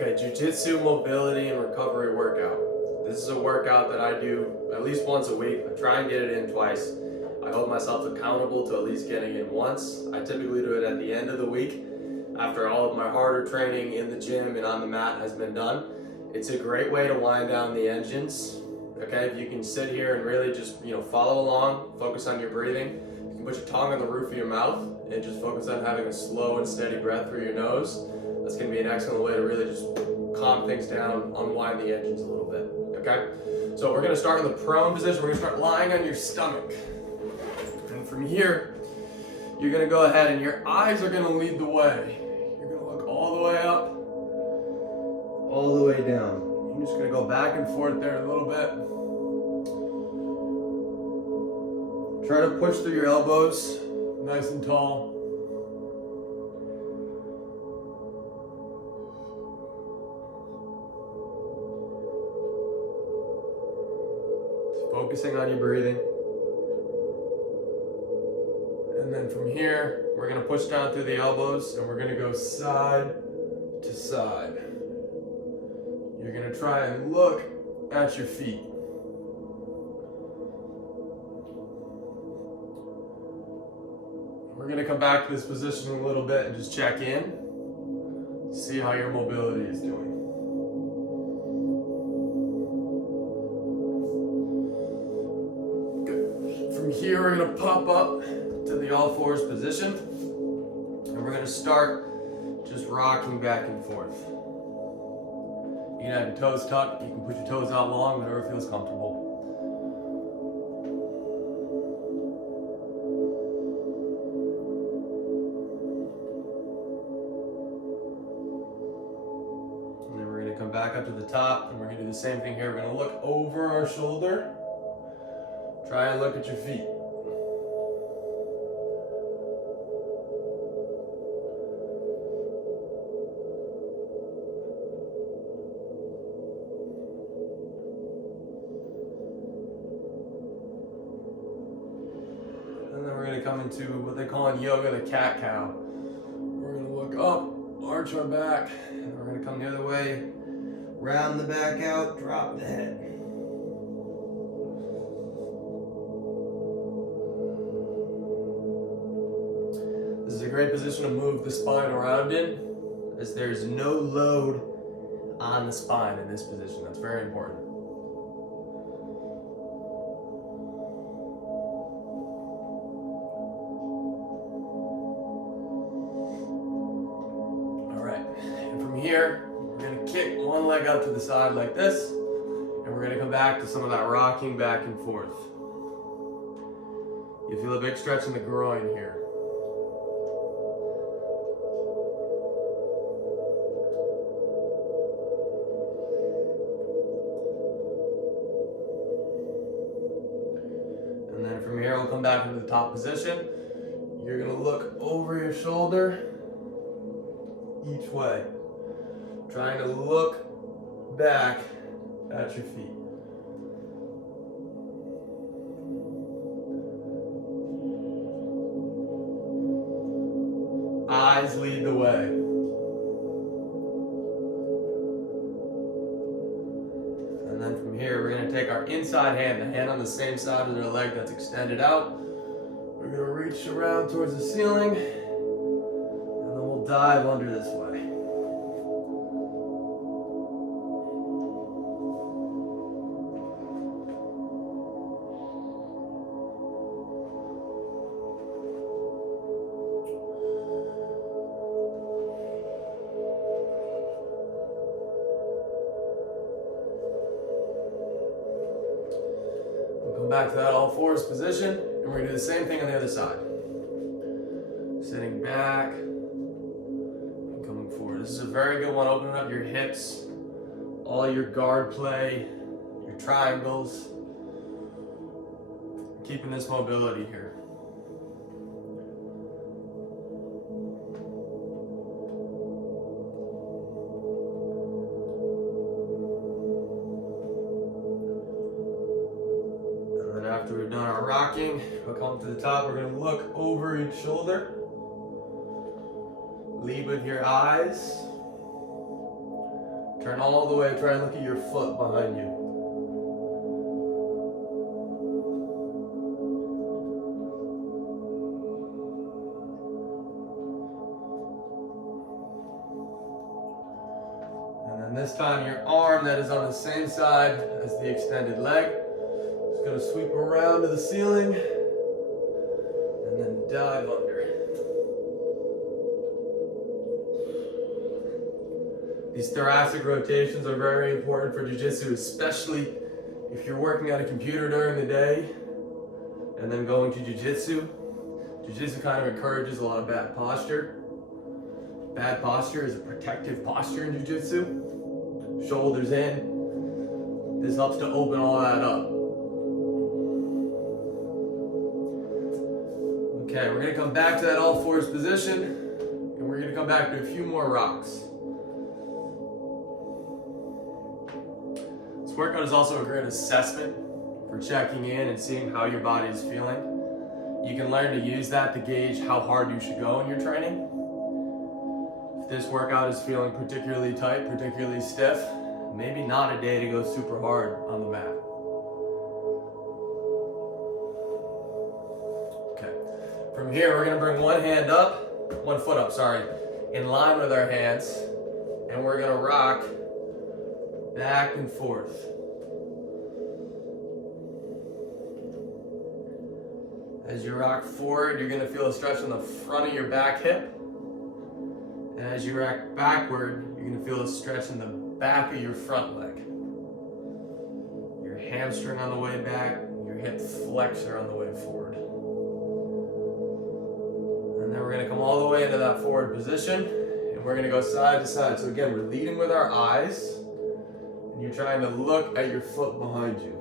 Okay, Jiu-Jitsu mobility and recovery workout. This is a workout that I do at least once a week. I try and get it in twice. I hold myself accountable to at least getting in once. I typically do it at the end of the week after all of my harder training in the gym and on the mat has been done. It's a great way to wind down the engines. Okay, if you can sit here and really just follow along, focus on your breathing. You can put your tongue on the roof of your mouth and just focus on having a slow and steady breath through your nose. That's going to be an excellent way to really just calm things down, unwind the engines a little bit, okay? So we're going to start in the prone position. We're going to start lying on your stomach. And from here, you're going to go ahead and your eyes are going to lead the way. You're going to look all the way up, all the way down. You're just going to go back and forth there a little bit. Try to push through your elbows, nice and tall. Focusing on your breathing. And then from here, we're going to push down through the elbows and we're going to go side to side. You're going to try and look at your feet. We're going to come back to this position in a little bit and just check in. See how your mobility is doing. From here, we're going to pop up to the all fours position, and we're going to start just rocking back and forth. You can have your toes tucked, you can put your toes out long, whatever feels comfortable. And then we're going to come back up to the top, and we're going to do the same thing here. We're going to look over our shoulder. Try and look at your feet. And then we're going to come into what they call in yoga the cat cow. We're going to look up, arch our back, and we're going to come the other way, round the back out, drop the head. This is a great position to move the spine around in, as there's no load on the spine in this position. That's very important. All right, and from here, we're going to kick one leg out to the side like this, and we're going to come back to some of that rocking back and forth. You feel a big stretch in the groin here. And then from here, we'll come back into the top position. You're gonna look over your shoulder each way, trying to look back at your feet. Eyes lead the way. And then from here, we're going to take our inside hand, the hand on the same side as our leg that's extended out. We're going to reach around towards the ceiling, and then we'll dive under this way. Come back to that all fours position, and we're going to do the same thing on the other side. Sitting back and coming forward. This is a very good one, opening up your hips, all your guard play, your triangles, keeping this mobility here. After we've done our rocking, we'll come to the top. We're going to look over each shoulder. Lead with your eyes. Turn all the way, try and look at your foot behind you. And then this time your arm that is on the same side as the extended leg is going to sweep around to the ceiling and then dive under. These thoracic rotations are very important for Jiu-Jitsu, especially if you're working at a computer during the day and then going to Jiu-Jitsu. Jiu-Jitsu kind of encourages a lot of bad posture. Bad posture is a protective posture in Jiu-Jitsu. Shoulders in. This helps to open all that up. Okay, we're going to come back to that all fours position, and we're going to come back to a few more rocks. This workout is also a great assessment for checking in and seeing how your body is feeling. You can learn to use that to gauge how hard you should go in your training. If this workout is feeling particularly tight, particularly stiff, maybe not a day to go super hard on the mat. Okay. From here, we're gonna bring one foot up, in line with our hands, and we're gonna rock back and forth. As you rock forward, you're gonna feel a stretch on the front of your back hip. And as you rock backward, you're gonna feel a stretch in the back of your front leg. Your hamstring on the way back, your hip flexor on the way forward. And then we're gonna come all the way into that forward position, and we're gonna go side to side. So again, we're leading with our eyes, and you're trying to look at your foot behind you.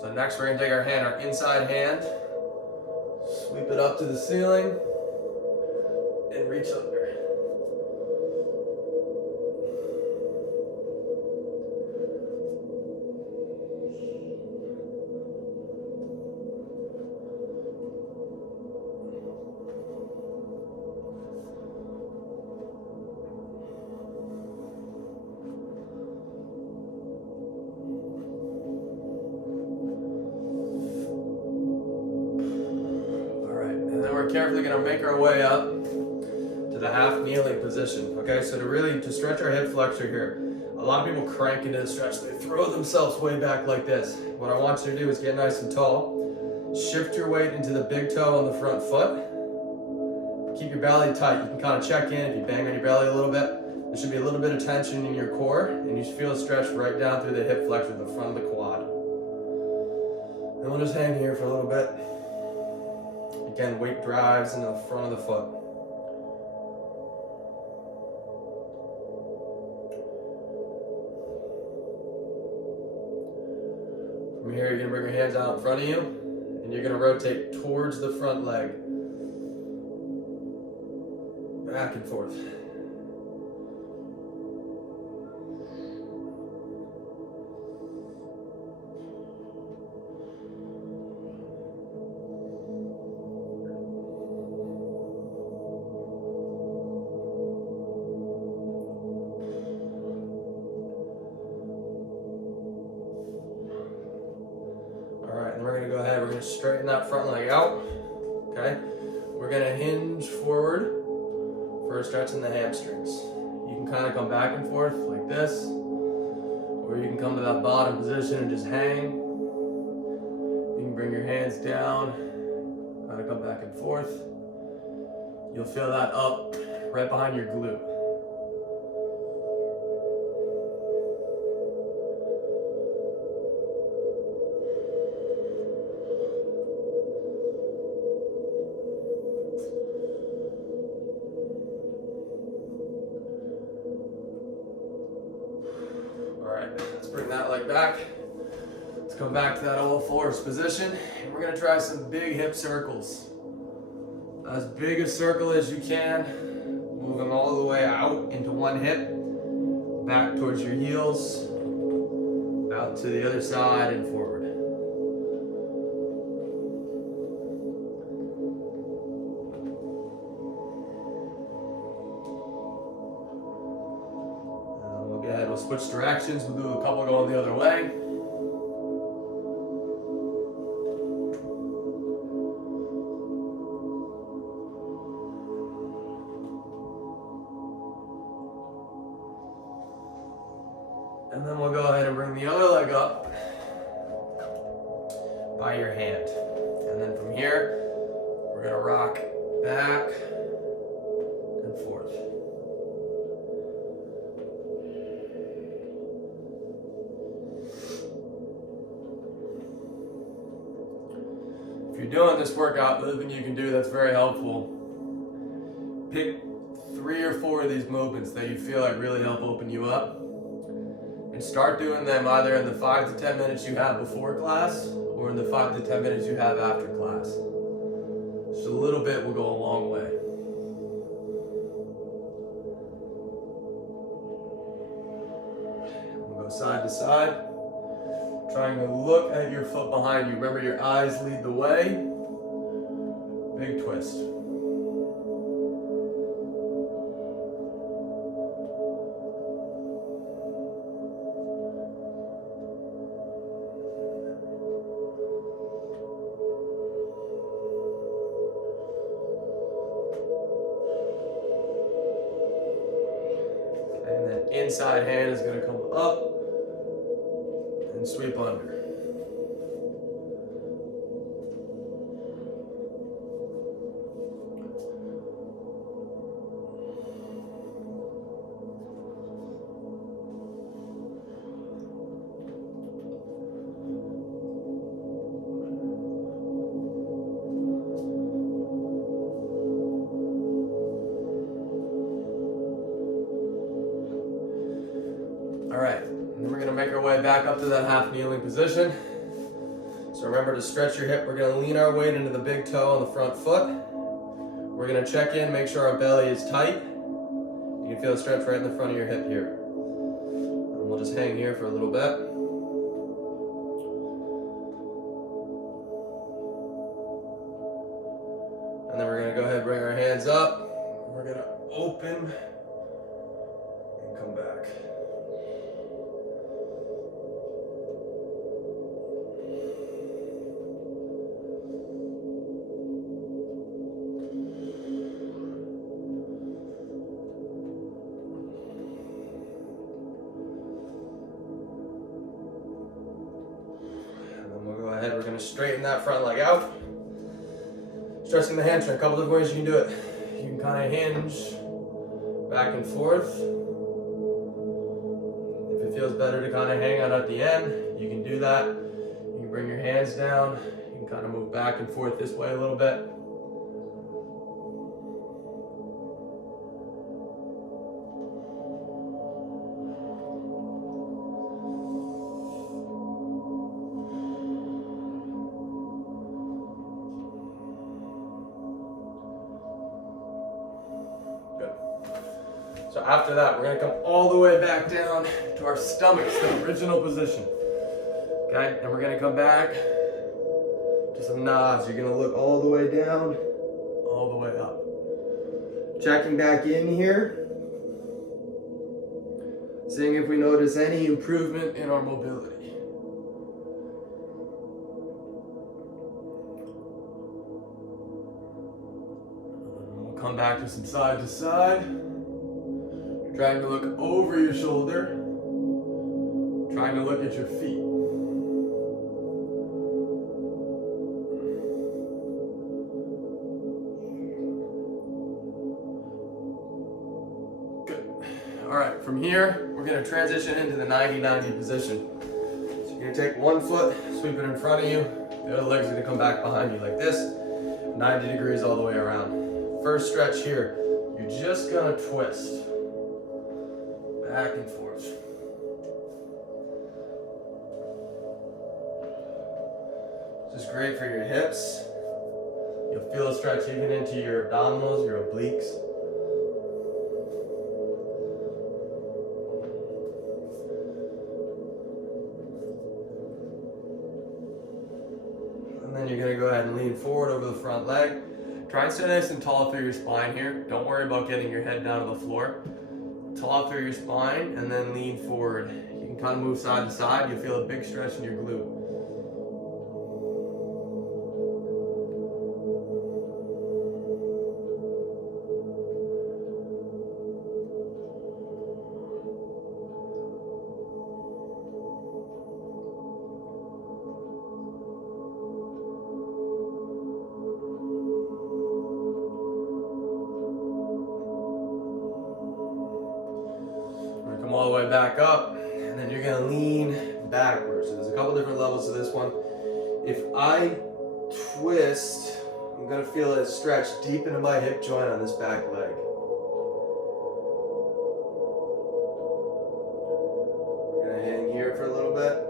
So next we're going to take our inside hand, sweep it up to the ceiling, and reach under. Carefully going to make our way up to the half kneeling position. Okay, so to stretch our hip flexor here, a lot of people crank into the stretch. They throw themselves way back like this. What I want you to do is get nice and tall. Shift your weight into the big toe on the front foot. Keep your belly tight. You can kind of check in. If you bang on your belly a little bit, there should be a little bit of tension in your core, and you should feel a stretch right down through the hip flexor, the front of the quad. And we'll just hang here for a little bit. Again, weight drives into the front of the foot. From here, you're going to bring your hands out in front of you, and you're going to rotate towards the front leg. Back and forth. Straighten that front leg out, okay? We're gonna hinge forward for a stretch in the hamstrings. You can kind of come back and forth like this, or you can come to that bottom position and just hang. You can bring your hands down, kind of come back and forth. You'll feel that up right behind your glute. Bring that leg back. Let's come back to that all fours position. And we're gonna try some big hip circles. as big a circle as you can, moving all the way out into one hip, back towards your heels, out to the other side and forward. We'll go ahead, we'll switch directions, we'll do a couple going the other way. And then we'll go ahead and bring the other leg up by your hand. And then from here, we're gonna rock back and forth. If you're doing this workout, the other thing you can do that's very helpful, pick 3 or 4 of these movements that you feel like really help open you up. And start doing them either in the 5 to 10 minutes you have before class or in the 5 to 10 minutes you have after class. Just a little bit will go a long way. We'll go side to side. Trying to look at your foot behind you. Remember, your eyes lead the way. Big twist. Inside hand is going to come up and sweep under. All right, and then we're gonna make our way back up to that half kneeling position. So remember to stretch your hip. We're gonna lean our weight into the big toe on the front foot. We're gonna check in, make sure our belly is tight. You can feel the stretch right in the front of your hip here. And we'll just hang here for a little bit. And then we're gonna go ahead and bring our hands up. We're gonna open and come back. We're going to straighten that front leg out. Stretching the hamstring, a couple of ways you can do it. You can kind of hinge back and forth. If it feels better to kind of hang out at the end, you can do that. You can bring your hands down. You can kind of move back and forth this way a little bit. So after that, we're gonna come all the way back down to our stomachs, the original position. Okay, and we're gonna come back to some nods. You're gonna look all the way down, all the way up. Checking back in here. Seeing if we notice any improvement in our mobility. We'll come back to some side to side. Trying to look over your shoulder. Trying to look at your feet. Good. All right, from here, we're gonna transition into the 90-90 position. So you're gonna take one foot, sweep it in front of you. The other leg's gonna come back behind you like this. 90 degrees all the way around. First stretch here, you're just gonna twist. Back and forth. This is great for your hips. You'll Feel a stretch even into your abdominals, your obliques. And then you're gonna go ahead and lean forward over the front leg. Try and stay nice and tall through your spine here. Don't worry about getting your head down to the floor. Tall through your spine and then lean forward. You can kind of move side to side. You'll feel a big stretch in your glute. Come all the way back up, and then you're gonna lean backwards. So there's a couple different levels to this one. If I twist, I'm gonna feel it stretch deep into my hip joint on this back leg. We're gonna hang here for a little bit.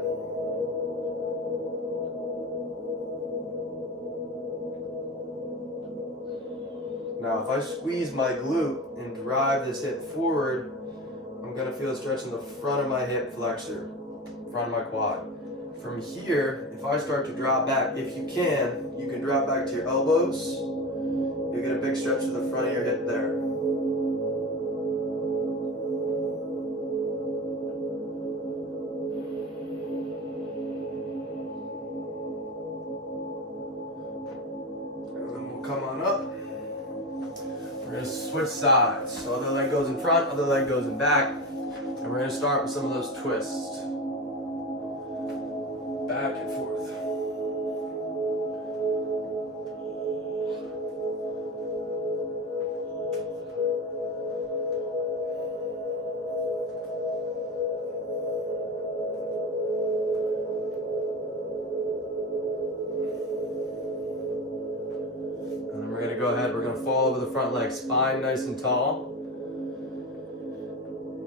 Now if I squeeze my glute and drive this hip forward, I'm gonna feel a stretch in the front of my hip flexor, front of my quad. From here, if I start to drop back, if you can drop back to your elbows. You'll get a big stretch to the front of your hip there. And then we'll come on up. We're gonna switch sides. So other leg goes in front, other leg goes in back. And we're gonna start with some of those twists. Back and forth. And then we're gonna go ahead, we're gonna fall over the front leg, spine nice and tall.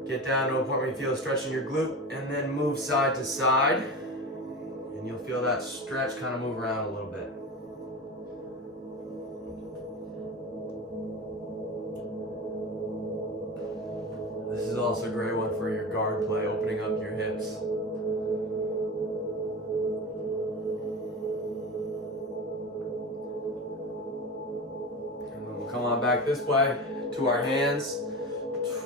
Get down to a point where you feel a stretch in your glute, and then move side to side. And you'll feel that stretch kind of move around a little bit. This is also a great one for your guard play, opening up your hips. And then we'll come on back this way to our hands.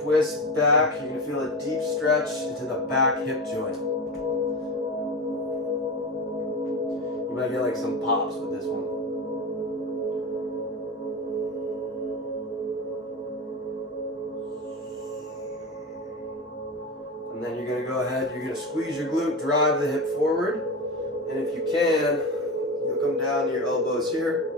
Twist back. You're going to feel a deep stretch into the back hip joint. You might get like some pops with this one. And then you're going to go ahead, you're going to squeeze your glute, drive the hip forward. And if you can, you'll come down to your elbows here.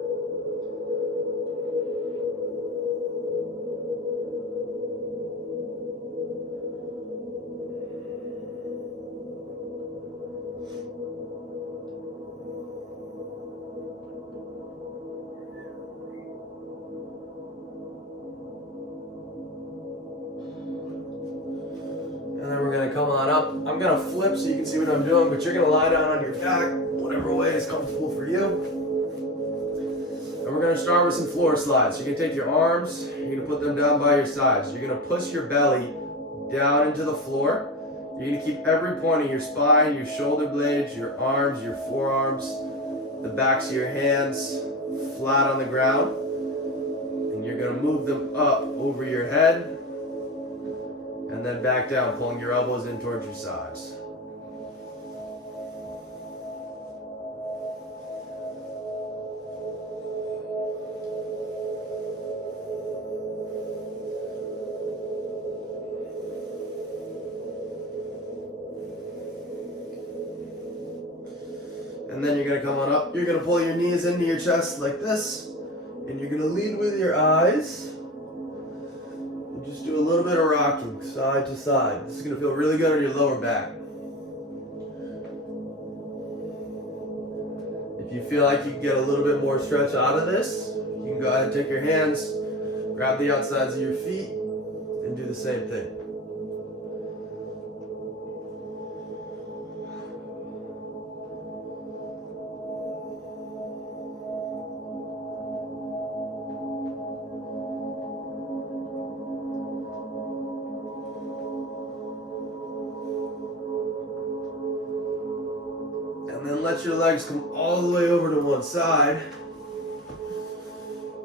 And then we're gonna come on up. I'm gonna flip so you can see what I'm doing, but you're gonna lie down on your back, whatever way is comfortable for you. And we're gonna start with some floor slides. You're gonna take your arms, you're gonna put them down by your sides. You're gonna push your belly down into the floor. You're gonna keep every point of your spine, your shoulder blades, your arms, your forearms, the backs of your hands flat on the ground. And you're gonna move them up over your head. And then back down, pulling your elbows in towards your sides. And then you're gonna come on up. You're gonna pull your knees into your chest like this. And you're gonna lead with your eyes. Just do a little bit of rocking side to side. This is going to feel really good on your lower back. If you feel like you can get a little bit more stretch out of this, you can go ahead and take your hands, grab the outsides of your feet, and do the same thing. And then let your legs come all the way over to one side.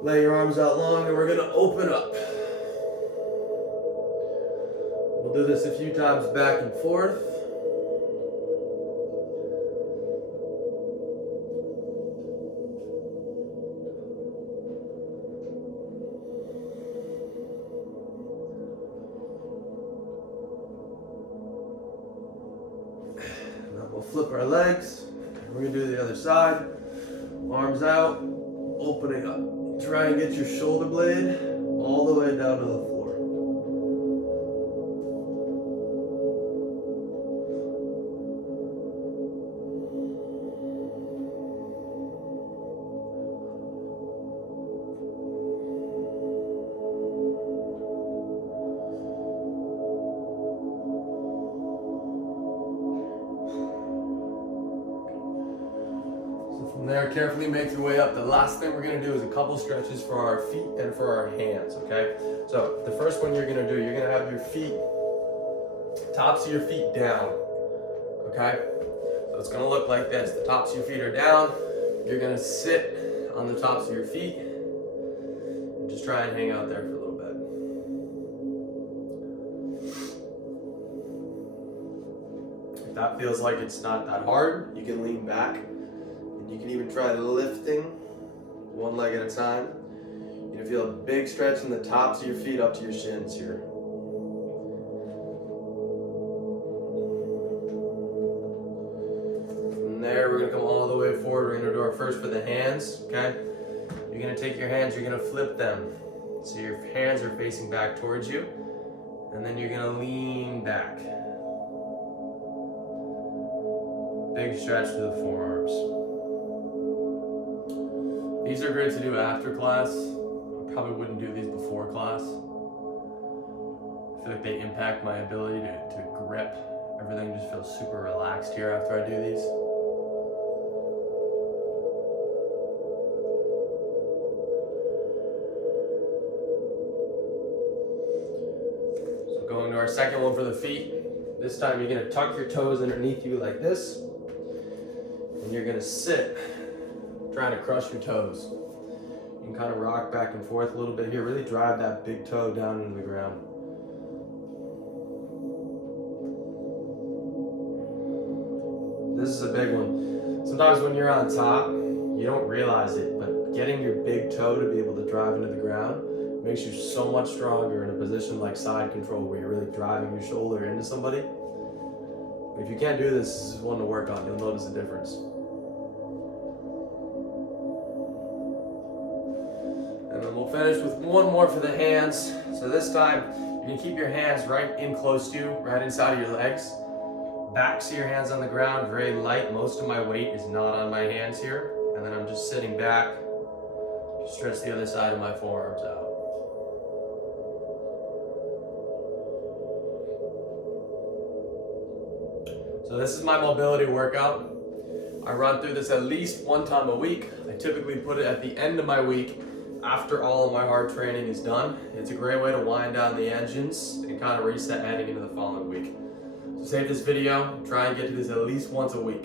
Lay your arms out long, and we're gonna open up. We'll do this a few times back and forth. We'll flip our legs. We're gonna do the other side. Arms out, opening up. Try and get your shoulder blade all the way down to the floor. From there, carefully make your way up. The last thing we're gonna do is a couple stretches for our feet and for our hands, okay? So the first one you're gonna do, you're gonna have your feet, tops of your feet down, okay? So it's gonna look like this. The tops of your feet are down. You're gonna sit on the tops of your feet and just try and hang out there for a little bit. If that feels like it's not that hard, you can lean back. You can even try lifting one leg at a time. You're gonna feel a big stretch in the tops of your feet up to your shins here. From there, we're gonna come all the way forward. We're gonna do our first for the hands, okay? You're gonna take your hands, you're gonna flip them. So your hands are facing back towards you. And then you're gonna lean back. Big stretch to the forearms. These are great to do after class. I probably wouldn't do these before class. I feel like they impact my ability to grip. Everything just feels super relaxed here after I do these. So going to our second one for the feet. This time you're gonna tuck your toes underneath you like this. And you're gonna sit, trying to crush your toes. You can kind of rock back and forth a little bit here. Really drive that big toe down into the ground. This is a big one. Sometimes when you're on top, you don't realize it, but getting your big toe to be able to drive into the ground makes you so much stronger in a position like side control where you're really driving your shoulder into somebody. If you can't do this, this is one to work on. You'll notice a difference. And then we'll finish with one more for the hands. So this time, you can keep your hands right in close to you, right inside of your legs. Backs of your hands on the ground, very light. Most of my weight is not on my hands here. And then I'm just sitting back. Just stretch the other side of my forearms out. So this is my mobility workout. I run through this at least one time a week. I typically put it at the end of my week after all of my hard training is done. It's a great way to wind down the engines and kind of reset heading into the following week. So save this video, try and get to this at least once a week.